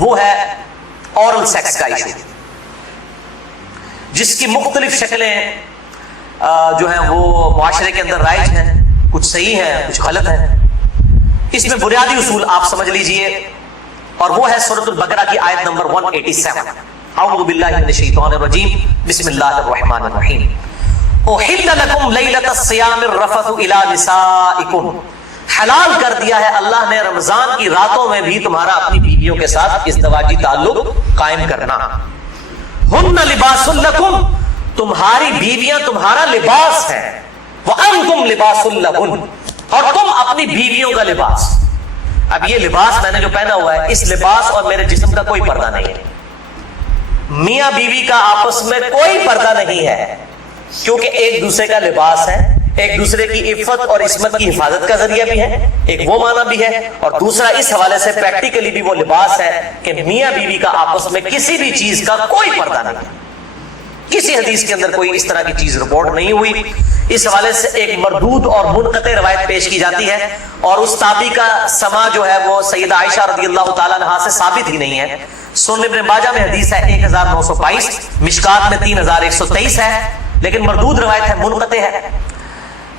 وہ ہے oral sex کا ایشو، جس کی مختلف شکلیں جو ہیں وہ معاشرے کے اندر رائج ہیں، کچھ صحیح ہیں کچھ غلط ہیں۔ اس میں بنیادی اصول آپ سمجھ لیجئے، اور وہ ہے سورۃ البقرہ کی آیت نمبر 187۔ اعوذ باللہ من الشیطان الرجیم، بسم اللہ الرحمن الرحیم۔ احل لکم لیلۃ الصیام الرفث الی نسائکم، حلال کر دیا ہے اللہ نے رمضان کی راتوں میں بھی تمہارا اپنی بیویوں کے ساتھ ازدواجی تعلق قائم کرنا۔ ہن لباس لکم، تمہاری بیویاں تمہارا لباس ہیں، وانتم لباس لہن، اور تم اپنی بیویوں کا لباس۔ اب یہ لباس میں نے جو پہنا ہوا ہے، اس لباس اور میرے جسم کا کوئی پردہ نہیں ہے، میاں بیوی کا آپس میں کوئی پردہ نہیں ہے، کیونکہ ایک دوسرے کا لباس ہے، ایک دوسرے کی عفت اور عصمت کی حفاظت کا ذریعہ بھی ہے، ایک وہ معنی بھی ہے، اور دوسرا اس حوالے سے پریکٹیکلی بھی وہ لباس ہے کہ میاں بیوی کا آپس میں کسی بھی چیز کا کوئی پردہ نہیں ہے۔ کسی حدیث کے اندر کوئی اس طرح کی چیز رپورٹ نہیں ہوئی۔ اس حوالے سے ایک مردود اور منقطع روایت پیش کی جاتی ہے، اور اس تابعی کا سما جو ہے وہ سیدہ عائشہ رضی اللہ تعالیٰ عنہا سے ثابت ہی نہیں ہے۔ سنن ابن ماجہ میں حدیث ہے 1922، مشکات میں 3123 ہے، لیکن مردود روایت ہے، منقطع ہے،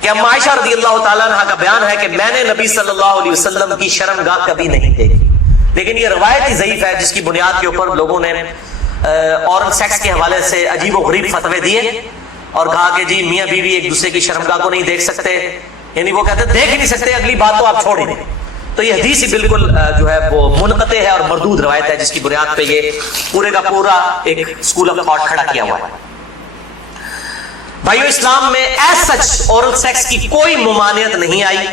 کہ اما عائشہ رضی اللہ تعالیٰ عنہ کا بیان ہے کہ میں نے نبی صلی اللہ علیہ وسلم کی شرمگاہ کبھی نہیں دیکھی، لیکن یہ روایت ہی ضعیف ہے، جس کی بنیاد کے اوپر لوگوں نے اورل سیکس کے حوالے سے عجیب و غریب فتوے دیے اور کہا کہ جی میاں بیوی ایک دوسرے کی شرمگاہ کو نہیں دیکھ سکتے، یعنی وہ کہتے دیکھ ہی نہیں سکتے، اگلی بات تو آپ چھوڑ ہی دیں۔ تو یہ حدیث ہی بالکل جو ہے وہ منقطع ہے اور مردود روایت ہے، جس کی بنیاد پہ یہ پورے کا پورا ایک اسکول آف تھاٹ کھڑا کیا ہوا ہے۔ بھائیو، اسلام میں ایز سچ اورل سیکس کی کوئی ممانعت نہیں آئی،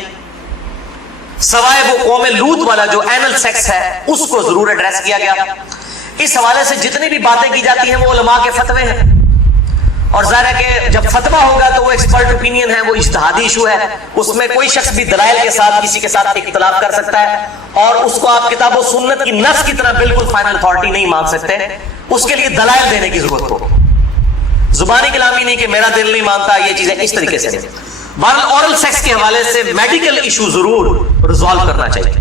سوائے وہ قوم لوط والا جو اینل سیکس ہے اس کو ضرور ایڈریس کیا گیا۔ اس حوالے سے جتنی بھی باتیں کی جاتی ہیں وہ علماء کے فتوے ہیں، اور ظاہر ہے کہ جب فتویٰ ہوگا تو وہ ایکسپرٹ اوپینین ہے، وہ اجتہادی ایشو ہے، اس میں کوئی شخص بھی دلائل کے ساتھ کسی کے ساتھ اختلاف کر سکتا ہے، اور اس کو آپ کتاب و سنت کی نص کی طرح بالکل فائنل اتھارٹی نہیں مان سکتے، اس کے لیے دلائل دینے کی ضرورت ہو، زبانی کلامی نہیں کہ میرا دل نہیں مانتا، یہ چیزیں اس طریقے سے نہیں۔ بہرحال اورل سیکس کے حوالے سے میڈیکل ایشو ضرور ریزالو کرنا چاہیے،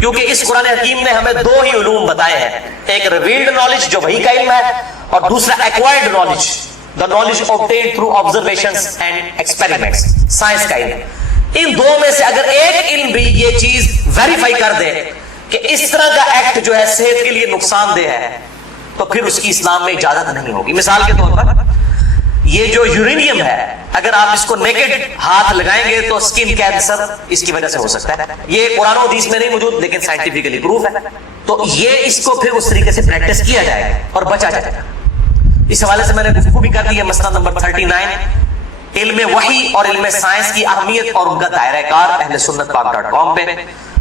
کیونکہ اس قرآن حکیم نے ہمیں دو ہی علوم بتائے ہیں، ایک ریویلڈ نالج جو وحی کا علم ہے، اور دوسرا acquired knowledge, the knowledge obtained through observations and experiments، science کا علم۔ ان دو میں سے اگر ایک علم بھی یہ چیز ویریفائی کر دے کہ اس طرح کا ایکٹ جو ہے صحت کے لیے نقصان دہ ہے، تو پھر اس کی اسلام میں اجازت نہیں ہوگی۔ مثال کے طور پر یہ جو یورینیم ہے، اگر آپ اس کو نیکڈ ہاتھ لگائیں گے تو سکن کینسر اس کی وجہ سے ہو سکتا ہے، یہ قرآن و حدیث میں نہیں موجود لیکن سائنٹیفکلی پروف ہے، تو یہ اس کو پھر اس طریقے سے پریکٹس کیا جائے گا اور بچا جائے گا۔ اس حوالے سے میں نے گفتگو بھی کر دی ہے، مسئلہ نمبر 39، علم وحی اور علم سائنس کی اہمیت اور ان کا دائرہ کار، اہل سنت پاک.com پہ۔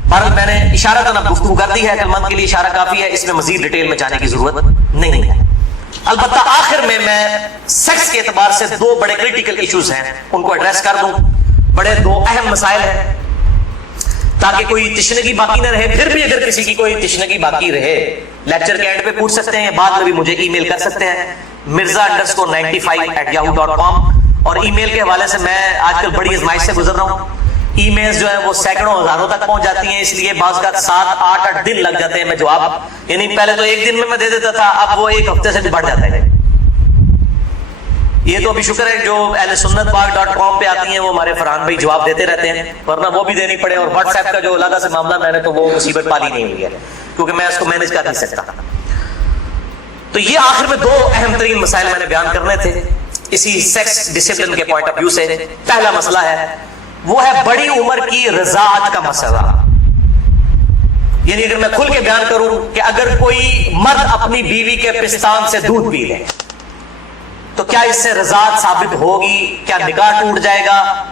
بہرحال میں نے اشارتاً اب گفتگو کر دی ہے، عقل مند کے لیے اشارہ کافی ہے، اس میں مزید ڈیٹیل میں جانے کی ضرورت نہیں ہے۔ البتہ آخر میں سیکس کے اعتبار سے دو بڑے کریٹیکل ایشوز ہیں، ان کو ایڈریس کر دوں۔ بڑے دو اہم مسائل ہیں تاکہ کوئی تشنگی باقی نہ رہے، پھر بھی اگر کسی کی کوئی تشنگی باقی رہے لیکچر کے اینڈ پہ پوچھ سکتے ہیں، بعد میں بھی مجھے ای میل کر سکتے ہیں mirza_95@yahoo.com، اور ای میل کے حوالے سے میں آج کل بڑی آزمائش سے گزر رہا ہوں، ای میلز جو ہیں وہ سینکڑوں ہزاروں تک پہنچ جاتی ہیں، اس لیے بعض کا 7-8 دن لگ جاتے ہیں میں جواب، یعنی پہلے تو ایک دن میں دے دیتا تھا، اب وہ ایک ہفتے سے بھی بڑھ جاتا ہے۔ یہ تو ابھی شکر ہے جو اہل سنت پاک.com پہ آتی ہیں وہ ہمارے فرحان بھائی جواب دیتے رہتے ہیں، ورنہ وہ بھی دینی پڑے، اور واٹس ایپ کا جو علاقہ سے معاملہ میں نے تو وہ مصیبت پالی نہیں ہوئی ہے، کیونکہ میں اس کو مینج کر نہیں سکتا۔ تو یہ آخر میں دو اہم ترین مسائل میں نے بیان کرنے تھے اسی سیکس ڈسپلن کے پوائنٹ آف ویو سے۔ پہلا مسئلہ ہے وہ ہے بڑی عمر کی رضاعت کا مسئلہ، یعنی اگر میں کھل کے بیان کروں کہ اگر کوئی مرد اپنی بیوی کے پستان سے دودھ پی لے تو کیا اس سے رضاعت ثابت ہوگی، کیا نکاح ٹوٹ جائے گا،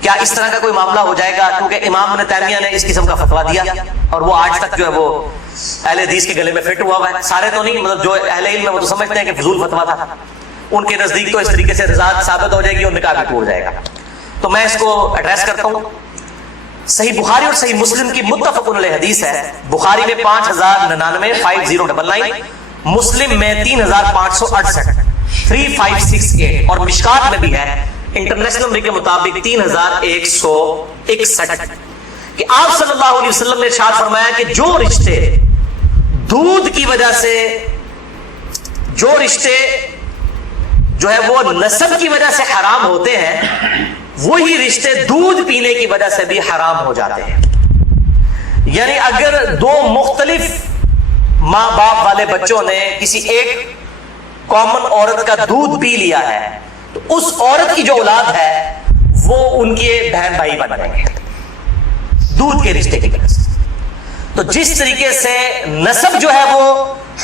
کیا اس طرح کا کوئی معاملہ ہو جائے گا؟ کیونکہ امام ابن تیمیہ نے اس قسم کا فتویٰ دیا اور وہ آج تک جو ہے وہ اہل حدیث کے گلے میں فٹ ہوا ہے، سارے تو نہیں، مطلب جو اہل علم ہے وہ تو سمجھتے ہیں کہ فضول فتویٰ تھا، ان کے نزدیک تو اس طریقے سے رضاعت ثابت ہو جائے گی اور نکاح بھی ٹوٹ جائے گا۔ تو میں اس کو ایڈریس کرتا ہوں۔ صحیح بخاری اور صحیح مسلم کی متفق علیہ حدیث ہے، بخاری میں 5099 مسلم میں 3568 3568 اور مشکات میں بھی ہے انٹرنیشنل نمبر کے مطابق 3161 کہ آپ صلی اللہ علیہ وسلم نے ارشاد فرمایا کہ جو رشتے دودھ دودھ کی وجہ سے جو رشتے جو ہے وہ نسب کی وجہ سے حرام ہوتے ہیں، وہی رشتے دودھ پینے کی وجہ سے بھی حرام ہو جاتے ہیں. یعنی اگر دو مختلف ماں باپ والے بچوں نے کسی ایک کامن عورت کا دودھ پی لیا ہے تو اس عورت کی جو اولاد ہے وہ ان کے بہن بھائی بن جائیں گے دودھ کے رشتے کی وجہ سے. تو جس طریقے سے نسب جو ہے وہ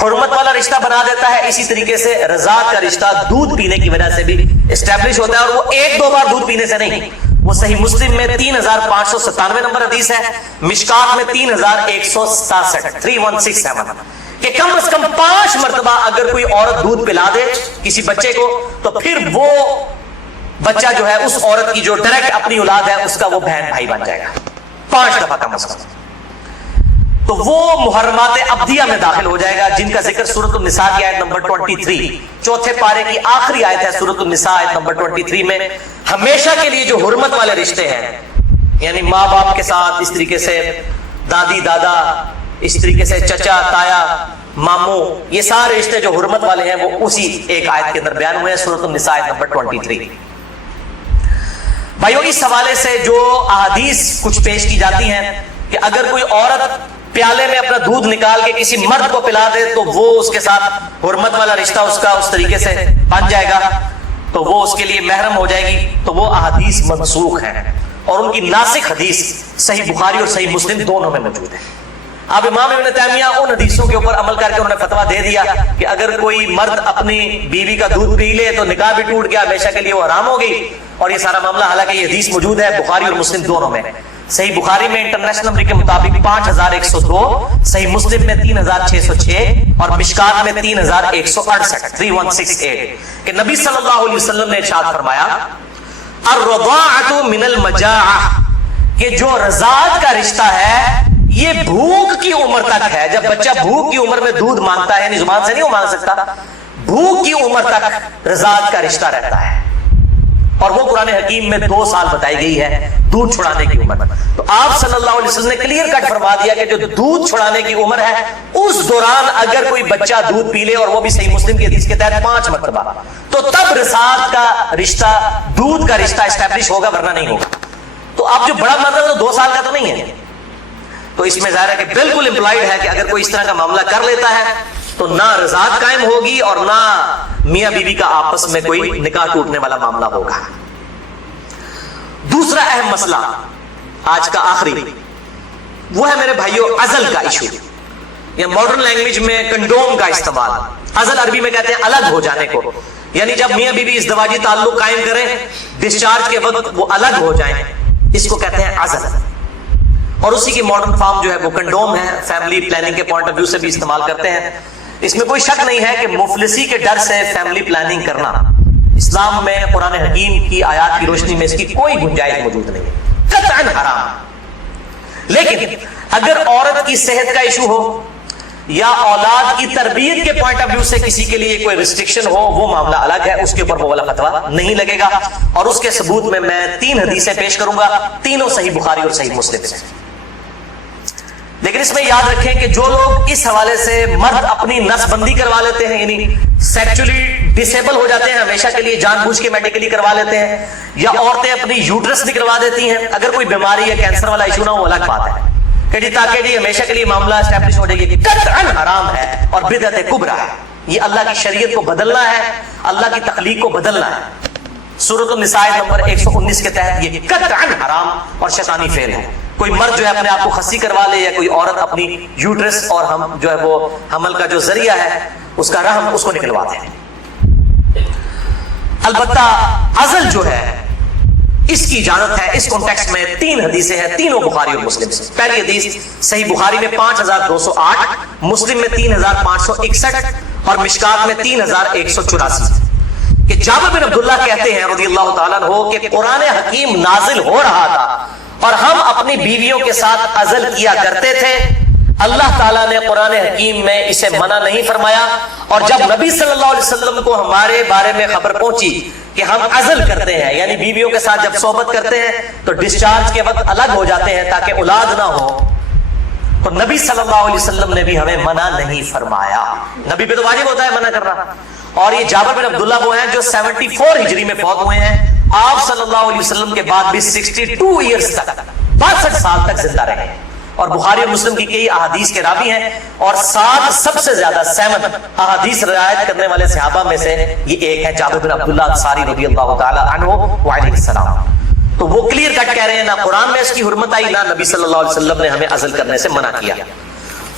حرمت والا رشتہ بنا دیتا ہے، اسی طریقے سے رضاعت کا رشتہ دودھ پینے کی وجہ سے بھی اسٹیبلش ہوتا ہے. اور وہ ایک دو بار دودھ پینے سے نہیں، وہ صحیح مسلم میں 3597 نمبر حدیث ہے، مشکات میں 3167 3167 کہ کم از کم 5 مرتبہ اگر کوئی عورت دودھ پلا دے کسی بچے کو تو پھر وہ بچہ جو ہے اس عورت کی جو ڈائریکٹ اپنی اولاد ہے اس کا وہ بہن بھائی بن جائے گا 5 دفعہ کم از کم. تو وہ محرمات ابدیہ میں داخل ہو جائے گا جن کا ذکر سورۃ النساء کی آیت نمبر 23 چوتھے پارے کی آخری آیت ہے سورۃ النساء آیت نمبر 23 میں ہمیشہ کے لیے جو حرمت والے رشتے ہیں، یعنی ماں باپ کے ساتھ، اس طریقے سے دادی دادا، اس طریقے سے چچا تایا ماموں، یہ سارے رشتے جو حرمت والے ہیں وہ اسی ایک آیت کے اندر بیان ہوئے ہیں سورۃ النساء آیت نمبر 23. بھائیو اس حوالے سے جو احادیث کچھ پیش کی جاتی ہیں کہ اگر کوئی عورت پیالے میں اپنا دودھ نکال کے کسی مرد کو پلا دے تو وہ اس کے ساتھ حرمت والا رشتہ اس کا اس طریقے سے بن جائے گا، تو وہ اس کے لیے محرم ہو جائے گی. تو وہ احادیث منسوخ ہیں اور ان کی ناسخ حدیث صحیح بخاری اور صحیح مسلم دونوں میں موجود ہے. اب امام ابن تیمیہ ان حدیثوں کے اوپر عمل کر کے انہوں نے فتویٰ دے دیا کہ اگر کوئی مرد اپنی بیوی کا دودھ پی لے تو نکاح بھی ٹوٹ گیا، ہمیشہ کے لیے وہ حرام ہو گئی. اور یہ سارا معاملہ حالانکہ یہ حدیث موجود ہے بخاری اور مسلم دونوں میں. صحیح بخاری میں انٹرنیشنل نمبر کے مطابق 5102، صحیح مسلم میں 3606 اور مشکات میں 3168 3168 کہ نبی صلی اللہ علیہ وسلم نے ارشاد فرمایا الرضاعۃ من المجاعہ کہ جو رضاعت کا رشتہ ہے یہ بھوک کی عمر تک ہے. جب بچہ بھوک کی عمر میں دودھ مانگتا ہے، یعنی زبان سے نہیں وہ مانگ سکتا، بھوک کی عمر تک رضاعت کا رشتہ رہتا ہے. اور وہ قرآن حکیم میں 2 سال بتائی گئی ہے دودھ چھڑانے کی عمر. تو آپ صلی اللہ علیہ وسلم نے کلیئر کٹ فرما دیا کہ جو دودھ چھڑانے کی عمر ہے اس دوران اگر کوئی بچہ دودھ پی لے، اور وہ بھی صحیح مسلم کی حدیث کے تحت 5 مرتبہ، تو تب رضاعت کا رشتہ، دودھ کا رشتہ اسٹیبلش ہوگا، ورنہ نہیں ہوگا. تو آپ جو بڑا مطلب تو 2 سال کا تو نہیں ہے. تو اس میں ظاہر ہے کہ بالکل امپلائڈ ہے کہ اگر کوئی اس طرح کا معاملہ کر لیتا ہے تو نہ رضاعت قائم ہوگی اور نہ میاں بیوی کا آپس میں کوئی نکاح ٹوٹنے والا معاملہ ہوگا. دوسرا اہم مسئلہ آج کا آخری وہ ہے میرے بھائیوں عزل کا ایشو، یا ماڈرن لینگویج میں کنڈوم کا استعمال. عزل عربی میں کہتے ہیں الگ ہو جانے کو، یعنی جب میاں بیوی ازدواجی تعلق قائم کریں ڈسچارج کے وقت وہ الگ ہو جائیں، اس کو کہتے ہیں عزل. اور اسی کی ماڈرن فارم جو ہے وہ کنڈوم ہے. فیملی پلاننگ کے پوائنٹ آف ویو سے بھی استعمال کرتے ہیں. اس میں کوئی شک نہیں ہے کہ مفلسی کے ڈر سے فیملی پلاننگ کرنا اسلام میں قرآن حکیم کی آیات کی روشنی میں اس کی کوئی گنجائش موجود نہیں ہے، قطعاً حرام. لیکن اگر عورت کی صحت کا ایشو ہو یا اولاد کی تربیت کے پوائنٹ آف ویو سے کسی کے لیے کوئی ریسٹرکشن ہو، وہ معاملہ الگ ہے، اس کے اوپر وہ والا فتویٰ نہیں لگے گا. اور اس کے ثبوت میں 3 حدیثیں پیش کروں گا، تینوں صحیح بخاری اور صحیح مسلم سے. لیکن اس میں یاد رکھیں کہ جو لوگ اس حوالے سے مرد اپنی نس بندی کروا لیتے ہیں، یعنی سیکچولی ڈسیبل ہو جاتے ہیں ہمیشہ کے لیے، جان بوجھ کے میڈیکلی کروا لیتے ہیں، یا عورتیں اپنی یوٹرس نکلوا دیتی ہیں، اگر کوئی بیماری یا کینسر والا ایشو نہ ہو وہ الگ بات ہے کہ جی تاکہ جی ہمیشہ کے لیے معاملہ اسٹیبلش ہو جائے گی، قطعاً حرام ہے اور بدعت کبریٰ ہے. یہ اللہ کی شریعت کو بدلنا ہے، اللہ کی تخلیق کو بدلنا ہے. سورۃ النساء نمبر 119 کے تحت یہ قطعاً حرام اور شیطانی فعل ہے. کوئی مرد جو ہے اپنے آپ کو خصی کروا لے یا کوئی عورت اپنی یوٹرس اور ہم جو ہے وہ حمل کا جو ذریعہ ہے اس کا رحم اس کو نکلوا دے. البتہ عزل جو ہے اس کی اجازت ہے. اس کانٹیکسٹ میں 3 حدیثیں ہیں، تینوں بخاری اور مسلم سے. پہلی حدیث صحیح بخاری میں 5208، مسلم میں 3561 اور مشکات میں 3184 کہ جابر بن عبداللہ کہتے ہیں رضی اللہ تعالیٰ عنہ کہ قرآن حکیم نازل ہو رہا تھا اور ہم اپنی بیویوں کے ساتھ عزل کیا کرتے تھے. اللہ تعالیٰ نے قرآن حکیم میں اسے منع نہیں فرمایا، اور جب نبی صلی اللہ علیہ وسلم کو ہمارے بارے میں خبر پہنچی کہ ہم عزل کرتے ہیں، یعنی بیویوں کے ساتھ جب صحبت کرتے ہیں تو ڈسچارج کے وقت الگ ہو جاتے ہیں تاکہ اولاد نہ ہو، تو نبی صلی اللہ علیہ وسلم نے بھی ہمیں منع نہیں فرمایا. نبی پہ تو واجب ہوتا ہے منع کرنا. اور یہ جابر بن عبداللہ وہ ہیں جو 74 ہجری میں فوت ہوئے ہیں. آپ صلی اللہ علیہ وسلم کے بعد بھی 62 ایئرز تک 62 سال تک زندہ رہے ہیں. اور بخاری اور مسلم کی کئی احادیث کے راوی ہیں. اور 7 سب سے زیادہ 7 احادیث روایت کرنے والے صحابہ میں سے یہ ایک ہے جابر بن عبداللہ انصاری رضی اللہ تعالی عنہ وعلیہ السلام. تو وہ کلیئر کٹ کہہ رہے ہیں نہ قرآن میں اس کی حرمت آئی، نہ نبی صلی اللہ علیہ وسلم نے ہمیں عزل کرنے سے منع کیا.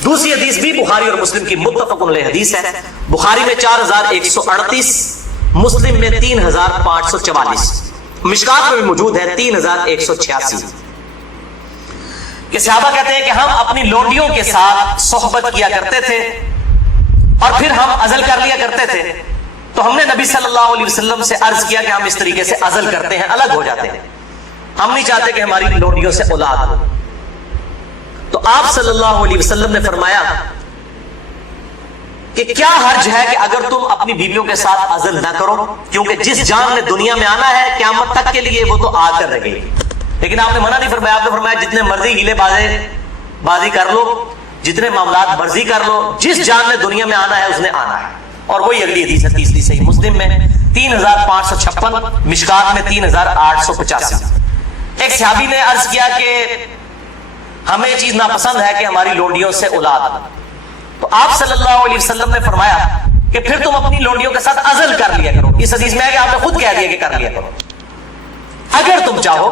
دوسری حدیث بھی بخاری اور مسلم کی متفق علیہ حدیث ہے. بخاری میں 4138، مسلم میں 3544، مشکات میں بھی موجود ہے 3186. کہ صحابہ کہتے ہیں کہ ہم اپنی لونڈیوں کے ساتھ صحبت کیا کرتے تھے اور پھر ہم عزل کر لیا کرتے تھے. تو ہم نے نبی صلی اللہ علیہ وسلم سے عرض کیا کہ ہم اس طریقے سے عزل کرتے ہیں، الگ ہو جاتے ہیں، ہم نہیں چاہتے کہ ہماری لونڈیوں سے اولاد ہو. تو آپ صلی اللہ علیہ وسلم نے فرمایا کہ کیا حرج ہے کہ اگر تم اپنی بیویوں کے ساتھ عزل نہ کرو، کیونکہ جس جان نے دنیا میں آنا ہے قیامت تک کے لیے وہ تو آ کر رہے گی. لیکن آپ نے منع نہیں فرمایا. آپ نے فرمایا جتنے مرضی ہیلے بازی کر لو، جتنے معاملات مرضی کر لو، جس جان نے دنیا میں آنا ہے اس نے آنا ہے. اور وہی اگلی حدیث ہے تیسری صحیح مسلم میں 3556، مشکات میں 3885. ایک صحابی نے عرض کیا کہ ہمیں یہ چیز ناپسند ہے کہ ہماری لونڈیوں سے اولاد. تو آپ صلی اللہ علیہ وسلم نے فرمایا کہ پھر تم اپنی لونڈیوں کے ساتھ عزل کر لیا کرو. اس حدیث میں ہے کہ آپ نے خود کہہ دیا کہ کر لیا کرو اگر تم چاہو.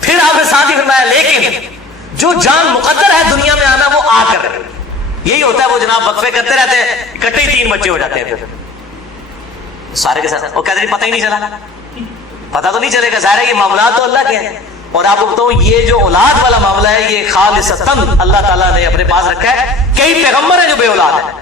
پھر آپ نے ساتھ ہی فرمایا لیکن جو جان مقدر ہے دنیا میں آنا وہ آ کر رہے. یہی ہوتا ہے وہ جناب وقفے کرتے رہتے ہیں، اکٹھے ہی 3 بچے ہو جاتے ہیں پھر سارے کے ساتھ. وہ کہتے ہیں پتہ ہی نہیں چلا، پتہ تو نہیں چلے گا. ظاہر ہے یہ معاملات تو اللہ کے ہیں. اور آپ کو بتاؤں یہ جو اولاد والا معاملہ ہے یہ خالصتاً اللہ تعالیٰ نے اپنے پاس رکھا ہے. کئی پیغمبر ہیں جو بے اولاد ہیں.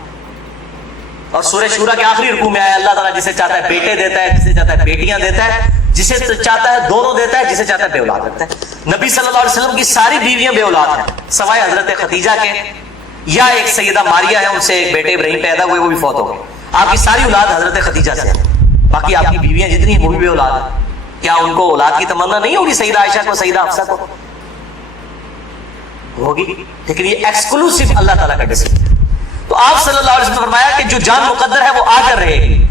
اور سورہ شورا کے آخری رکوع میں آیا اللہ تعالیٰ جسے چاہتا ہے بیٹے دیتا ہے، جسے چاہتا ہے بیٹیاں دیتا ہے، جسے چاہتا ہے دونوں دیتا ہے، جسے چاہتا ہے بے اولاد دیتا ہے. نبی صلی اللہ علیہ وسلم کی ساری بیویاں بے اولاد ہیں سوائے حضرت خدیجہ کے، یا ایک سیدہ ماریہ ہے، ان سے ایک بیٹے ابراہیم پیدا ہوئے، وہ بھی فوت ہو گئے. آپ کی ساری اولاد حضرت خدیجہ سے ہے. باقی آپ کی بیویاں جتنی ہیں وہ بھی بے اولاد ہیں. کیا ان کو اولاد کی تمنا نہیں ہوگی؟ سیدہ عائشہ کو، سیدہ حفصہ کو ہوگی، لیکن یہ ایکسکلوسیو اللہ تعالیٰ کا ڈیسیجن. تو آپ صلی اللہ علیہ وسلم نے فرمایا کہ جو جان مقدر ہے وہ آ کر رہے گی.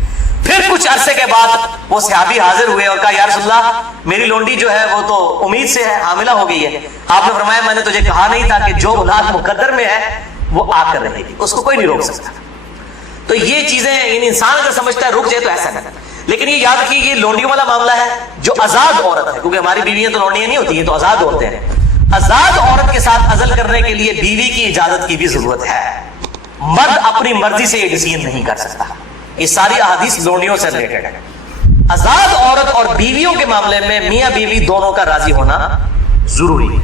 پھر کچھ عرصے کے بعد وہ صحابی حاضر ہوئے اور کہا یا رسول اللہ میری لونڈی جو ہے وہ تو امید سے ہے، حاملہ ہو گئی ہے. آپ نے فرمایا میں نے تجھے کہا نہیں تھا کہ جو اولاد مقدر میں ہے وہ آ کر رہے گی، اس کو کوئی نہیں روک سکتا. تو یہ چیزیں انسان اگر سمجھتا ہے رک جائے تو ایسا نہیں. لیکن یہ یاد رکھیے یہ لونڈیوں والا معاملہ ہے جو آزاد عورت ہے، کیونکہ ہماری بیویاں تو لونڈیاں نہیں ہوتی ہیں، تو آزاد عورتیں ہیں. آزاد عورت کے ساتھ عزل کرنے کے لیے بیوی کی اجازت کی بھی ضرورت ہے. مرد اپنی مرضی سے یہ ڈیسیژن نہیں کر سکتا. یہ ساری احادیث لونڈیوں سے ریلیٹڈ ہے. آزاد عورت اور بیویوں کے معاملے میں میاں بیوی دونوں کا راضی ہونا ضروری ہے.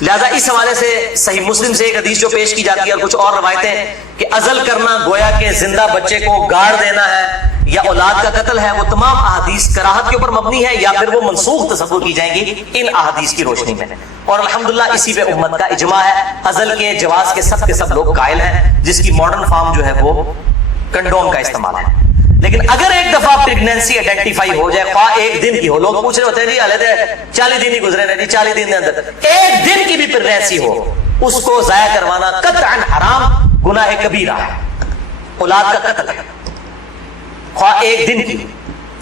لہذا اس حوالے سے صحیح مسلم سے ایک حدیث جو پیش کی جاتی ہے اور کچھ اور روایتیں کہ عزل کرنا گویا کہ زندہ بچے کو گاڑ دینا ہے یا اولاد کا قتل ہے، وہ تمام احادیث کراہت کے اوپر مبنی ہے یا پھر وہ منسوخ تصور کی جائیں گی ان احادیث کی روشنی میں. اور الحمدللہ اسی پہ امت کا اجماع ہے. عزل کے جواز کے سب لوگ قائل ہیں، جس کی ماڈرن فارم جو ہے وہ کنڈوم کا استعمال ہے. لیکن اگر ایک دفعہ پریگنینسی آئیڈینٹیفائی ہو جائے، خواہ ایک دن کی ہو، لوگ پوچھ رہے ہوتے ہیں جی علیحدہ 40 دن ہی گزرے نا جی، 40 دن کے اندر ایک دن کی بھی پریگنینسی ہو، اس کو ضائع کروانا قطعاً حرام گناہ کبیرہ ہے، اولاد کا قتل ہے. خواہ ایک دن کی،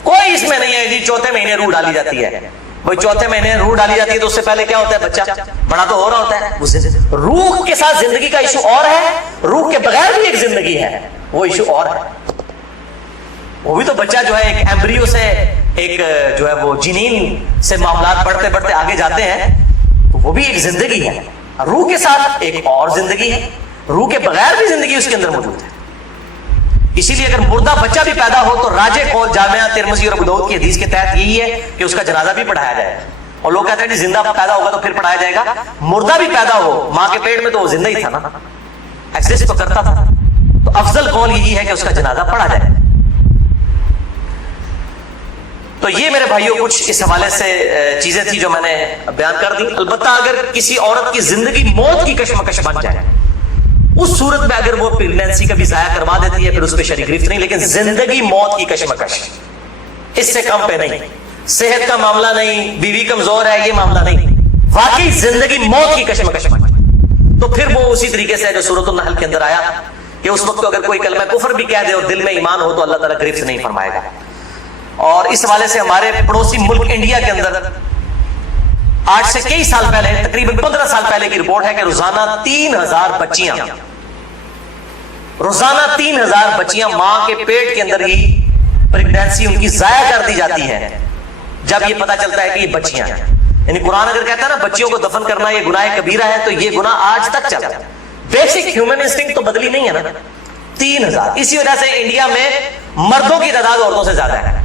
کوئی اس میں نہیں ہے جی چوتھے مہینے روح ڈالی جاتی ہے. بھائی چوتھے مہینے روح ڈالی جاتی ہے تو اس سے پہلے کیا ہوتا ہے؟ بچہ بڑا تو ہو رہا ہوتا ہے. روح کے ساتھ زندگی کا ایشو اور ہے، روح کے بغیر بھی ایک زندگی ہے، وہ ایشو اور ہے. وہ بھی تو بچہ جو ہے ایک ایمبریو سے ایک جو ہے وہ جنین سے معاملات بڑھتے بڑھتے آگے جاتے ہیں، تو وہ بھی ایک زندگی ہے. روح کے ساتھ ایک اور زندگی ہے، روح کے بغیر بھی زندگی اس کے اندر موجود ہے. اسی لیے اگر مردہ بچہ بھی پیدا ہو تو راجح قول جامعہ ترمذی اور ابو داؤد کی حدیث کے تحت یہی ہے کہ اس کا جنازہ بھی پڑھایا جائے. اور لوگ کہتے ہیں کہ زندہ پیدا ہوگا تو پھر پڑھایا جائے گا. مردہ بھی پیدا ہو ماں کے پیٹ میں تو وہ زندہ ہی تھا نا، ایکسس تو کرتا تھا. تو افضل قول یہی ہے کہ اس کا جنازہ پڑھا جائے. تو یہ میرے بھائیوں کچھ اس حوالے سے چیزیں تھی جو میں نے بیان کر دی. البتہ اگر کسی عورت کی زندگی موت کی کشمکش بن جائے، اس صورت میں اگر وہ پریگنینسی کا بھی ضائع کروا دیتی ہے پھر اس پہ شرعی گرفت نہیں. لیکن زندگی موت کی کشمکش اس سے کم پہ نہیں. صحت کا معاملہ نہیں، بیوی کمزور ہے، یہ معاملہ نہیں. واقعی زندگی موت کی کشمکش بن جائے تو پھر وہ اسی طریقے سے جو سورۃ النحل کے اندر آیا کہ اس وقت اگر کوئی کلمہ کفر بھی کہہ دے اور دل میں ایمان ہو تو اللہ تعالیٰ گرفت نہیں فرمائے گا. اور اس حوالے سے ہمارے پڑوسی ملک انڈیا کے اندر آج سے کئی سال پہلے، تقریباً 15 سال پہلے کی رپورٹ ہے کہ روزانہ 3000 بچیاں ماں کے پیٹ کے اندر ہی پریگنینسی ان کی ضائع کر دی جاتی ہے جب یہ پتا چلتا ہے کہ یہ بچیاں ہیں. یعنی قرآن اگر کہتا ہے نا بچیوں کو دفن کرنا یہ گناہ کبیرہ ہے تو یہ گناہ آج تک چل رہا ہے. بیسک ہیومن انسٹنکٹ تو بدلی نہیں ہے نا. 3000. اسی وجہ سے انڈیا میں مردوں کی تعداد عورتوں سے زیادہ ہے.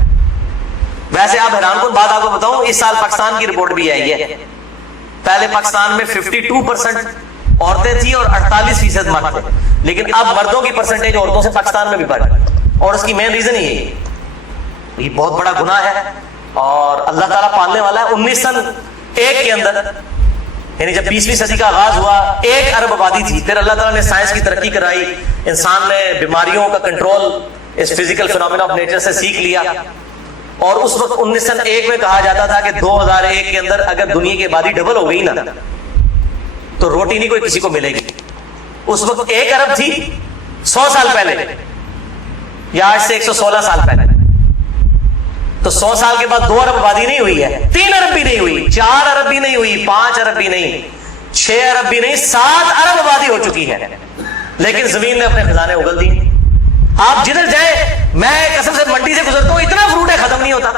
ویسے آپ حیران کن بات آپ کو بتاؤں، اس سال پاکستان کی رپورٹ بھی آئی ہے. پہلے پاکستان میں 52% عورتیں تھیں اور 48% مرد تھے، لیکن اب مردوں کی پرسنٹیج عورتوں سے پاکستان میں بھی بڑھ گئی. اور اس کی مین ریزن یہی ہے، یہ بہت بڑا گناہ ہے اور اللہ تعالیٰ پالنے والا ہے. 1901 کے اندر، یعنی جب 20ویں صدی کا آغاز ہوا، 1 ارب آبادی تھی. پھر اللہ تعالیٰ نے سائنس کی ترقی کرائی، انسان نے بیماریوں کا کنٹرول اس فزیکل فینومینا آف نیچر سے سیکھ لیا. اور اس وقت 1901 میں کہا جاتا تھا کہ 2001 کے اندر اگر دنیا کی آبادی ڈبل ہو گئی نا تو روٹی نہیں کوئی کسی کو ملے گی. اس وقت 1 ارب تھی 100 سال پہلے، یا آج سے 116 سال پہلے. تو 100 سال کے بعد 2 ارب آبادی نہیں ہوئی ہے، 3 ارب بھی نہیں ہوئی، 4 ارب بھی نہیں ہوئی، 5 ارب بھی نہیں، 6 ارب بھی نہیں، 7 ارب آبادی ہو چکی ہے. لیکن زمین نے اپنے خزانے اگل دیے. آپ جدھر جائیں، میں قسم سے منڈی سے گزرتا ہوں، اتنا فروٹ ہے ختم نہیں ہوتا.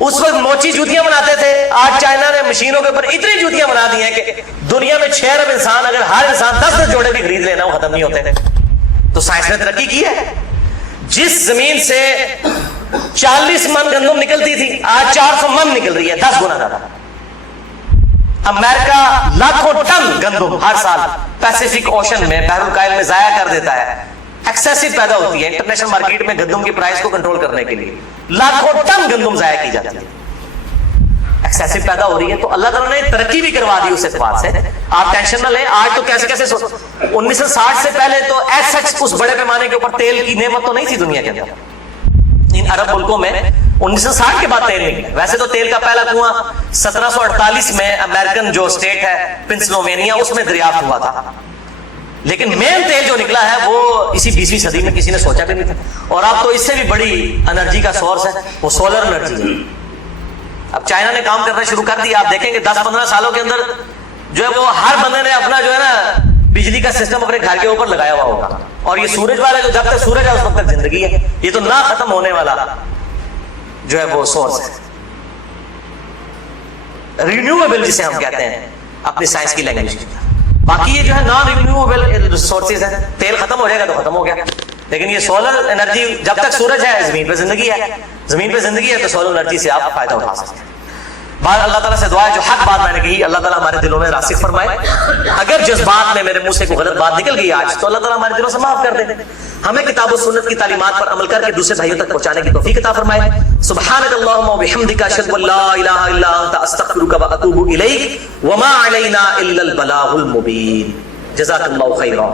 اس وقت موچی جوتیاں بناتے تھے، آج چائنا نے مشینوں کے اوپر اتنی جوتیاں بنا دی ہیں کہ دنیا میں 6 ارب انسان، اگر ہر انسان 10 جوڑے بھی خرید لینا وہ ختم نہیں ہوتے تھے. تو سائنس نے ترقی کی ہے. جس زمین سے 40 من گندم نکلتی تھی آج 400 من نکل رہی ہے، 10 گنا زیادہ. امریکہ لاکھوں ٹن گندم ہر سال پیسیفک اوشن میں، بحر الکاہل میں ضائع کر دیتا ہے. ایکسیسو پیدا ہوتی ہے انٹرنیشنل مارکیٹ میں گندم کی پرائس کو کنٹرول کرنے کے لیے. لاکھوں ٹن گندم ضائع کی جاتی ہے، ایکسیسو پیدا ہو رہی ہے. تو اللہ تعالیٰ نے ترقی بھی کروا دی اس اعتبار سے. آپ ٹینشن نہ لیں. آج تو کیسے 1960 سے پہلے تو ایسا اس بڑے پیمانے کے اوپر تیل کی نعمت تو نہیں تھی دنیا کے اندر. ان عرب ملکوں میں 1960 کے بعد تیل نکلا. ویسے تو تیل کا پہلا کنواں 1748 میں امریکن جو اسٹیٹ ہے پنسلوینیا، اس میں دریافت ہوا تھا. لیکن مین تیل جو نکلا ہے وہ اسی 20ویں صدی میں کسی نے سوچا بھی نہیں تھا. اور اب تو اس سے بھی بڑی انرجی کا سورس ہے وہ سولر انرجی ہے. اب چائنا نے کام کرنا شروع کر دیا. آپ دیکھیں کہ 10-15 سالوں کے اندر جو ہے وہ ہر بندے نے اپنا جو ہے نا بجلی کا سسٹم اپنے گھر کے اوپر لگایا ہوا ہوگا. اور یہ سورج والا جو جب تک سورج ہے اس وقت تک زندگی ہے. یہ تو نہ ختم ہونے والا جو ہے وہ سورس ہے، رینیویبل جسے ہم کہتے ہیں اپنی سائنس کی لینگویج. باقی یہ جو ہے نان رینیویبل ریسورسز ہیں. تیل ختم ہو جائے گا تو ختم ہو گیا، لیکن یہ سولر انرجی جب تک سورج ہے زمین پہ زندگی ہے. زمین پہ زندگی ہے تو سولر انرجی سے آپ فائدہ اٹھا سکتے ہیں. بات اللہ تعالیٰ سے دعا ہے جو حق بات میں نے کہی اللہ تعالیٰ ہمارے دلوں میں راسخ فرمائے. اگر جذبات میں میرے منہ سے کوئی غلط بات نکل گئی آج تو اللہ تعالیٰ ہمارے دلوں سے معاف کر دے. ہمیں کتاب و سنت کی تعلیمات پر عمل کر کے دوسرے بھائیوں تک پہنچانے کی توفیق عطا فرمائے. سبحانک اللہم و بحمدک اشہد ان لا الہ الا انت استغفرک و اتوب الیک وما علینا الا البلاغ المبین. جزاک اللہ خیرا.